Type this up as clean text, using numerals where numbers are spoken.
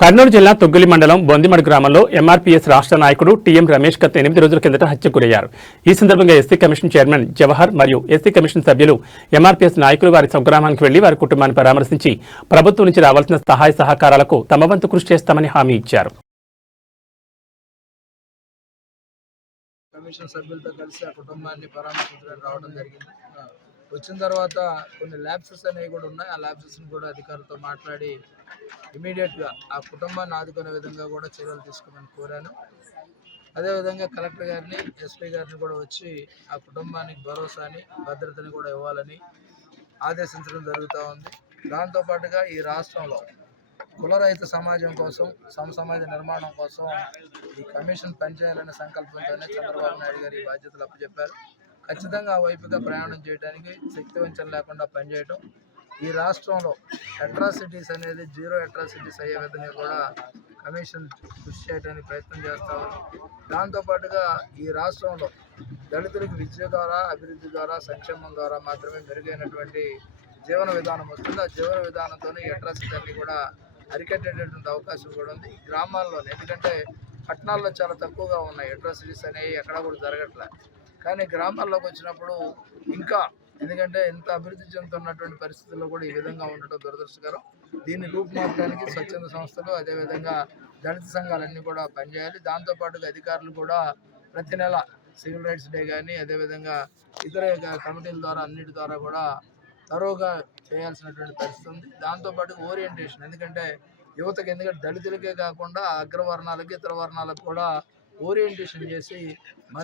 కర్నూలు జిల్లా తొగ్గులి మండలం బొందిమడు గ్రామంలో ఎంఆర్పీఎస్ రాష్ట్ర నాయకుడు టీఎం రమేష్ గత 8 రోజుల కిందట హత్యకు గురయ్యారు. ఈ సందర్భంగా ఎస్సీ కమిషన్ చైర్మన్ జవహర్ మరియు ఎస్సీ కమిషన్ సభ్యులు ఎంఆర్పీఎస్ నాయకులు వారి స్వగ్రామానికి వెళ్లి వారి కుటుంబాన్ని పరామర్శించి ప్రభుత్వం నుంచి రావాల్సిన సహాయ సహకారాలకు తమ వంతు కృషి చేస్తామని హామీ ఇచ్చారు. కమిషన్ సభ్యులతో కలిసి ఆ కుటుంబాన్ని పరామర్శించడానికి రావడం జరిగింది. వచ్చిన తర్వాత కొన్ని ల్యాబ్సెస్ అనేవి కూడా ఉన్నాయి. ఆ ల్యాబ్సెస్ని కూడా అధికారులతో మాట్లాడి ఇమీడియట్గా ఆ కుటుంబాన్ని ఆదుకునే విధంగా కూడా చర్యలు తీసుకోమని కోరాను. అదేవిధంగా కలెక్టర్ గారిని, ఎస్పీ గారిని కూడా వచ్చి ఆ కుటుంబానికి భరోసాని, భద్రతని కూడా ఇవ్వాలని ఆదేశించడం జరుగుతూ ఉంది. దాంతోపాటుగా ఈ రాష్ట్రంలో కులరహిత సమాజం కోసం, సమాజ నిర్మాణం కోసం ఈ కమిషన్ పనిచేయాలనే సంకల్పంతోనే చంద్రబాబు నాయుడు గారు ఈ బాధ్యతలు అప్పచెప్పారు. ఖచ్చితంగా ఆ వైపుగా ప్రయాణం చేయడానికి శక్తివంచన లేకుండా పనిచేయడం, ఈ రాష్ట్రంలో అట్రాసిటీస్ అనేది జీరో అట్రాసిటీస్ అయ్యే విధంగా కూడా కమిషన్ కృషి చేయడానికి ప్రయత్నం చేస్తామని, దాంతోపాటుగా ఈ రాష్ట్రంలో దళితులకు విద్య ద్వారా, అభివృద్ధి ద్వారా, సంక్షేమం ద్వారా మాత్రమే మెరుగైనటువంటి జీవన విధానం వస్తుంది. ఆ జీవన విధానంతోనే ఈ అట్రాసిటీని కూడా అరికట్టేటటువంటి అవకాశం కూడా ఉంది ఈ గ్రామాల్లోనే. ఎందుకంటే పట్టణాల్లో చాలా తక్కువగా ఉన్నాయి అట్రాసిటీస్ అనేవి, ఎక్కడా కూడా జరగట్లేదు. కానీ గ్రామాల్లోకి వచ్చినప్పుడు ఇంకా, ఎందుకంటే ఎంత అభివృద్ధి చెందుతున్నటువంటి పరిస్థితుల్లో కూడా ఈ విధంగా ఉండటం దురదృష్టకరం. దీన్ని రూపుమాపడానికి స్వచ్ఛంద సంస్థలు, అదేవిధంగా దళిత సంఘాలన్నీ కూడా పనిచేయాలి. దాంతోపాటుగా అధికారులు కూడా ప్రతి నెల సివిల్ రైట్స్ డే కానీ, అదేవిధంగా ఇతర కమిటీల ద్వారా అన్నిటి ద్వారా కూడా తరోగా చేయాల్సినటువంటి పరిస్థితి ఉంది. దాంతోపాటు ఓరియంటేషన్, ఎందుకంటే యువతకి, ఎందుకంటే దళితులకే కాకుండా అగ్రవర్ణాలకి, ఇతర వర్ణాలకు కూడా ఓరియంటేషన్ చేసి